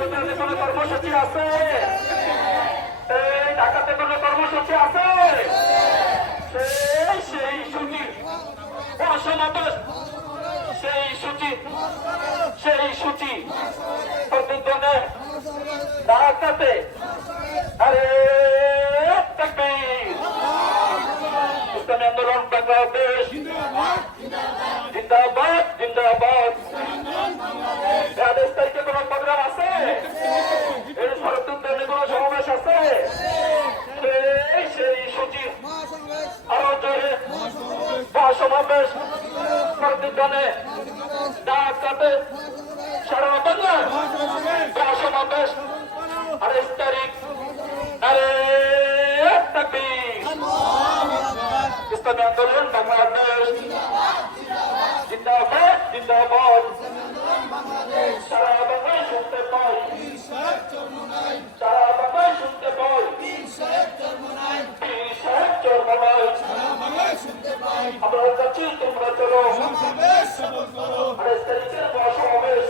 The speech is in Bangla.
চট্টগ্রামে কোনো কর্মসূচি আছে? এই ঢাকাতে কোনো কর্মসূচি আছে? সেই সূচি সমাবেশ, সেই সূচি প্রতিদ্বন্দ্বে ঢাকাতে। আরে তাকবীর! ইসলামী আন্দোলন বাংলাদেশ জিন্দাবাদ, জিন্দাবাদ। 23 তারিখে কোন প্রোগ্রাম আছে? এই শরৎচন্দ্রের কোন সমাবেশ আছে? সেই সূচি আরো জোরে সমাবেশ প্রতিদ্বন্দ্বে ঢাকাতে সারা বাংলায় সমাবেশ 28 তারিখ। আরে তাকবীর! ইসলামী আন্দোলন বাংলাদেশ জিন্দাবাদ, জিন্দাবাদ। সারা বাংলায় শুনতে পাই, সারা বাংলায় শুনতে পাই, পীর সাহেব চরমনাই। আমরা যাচ্ছি, তোমরা চলো 28 তারিখের সমাবেশ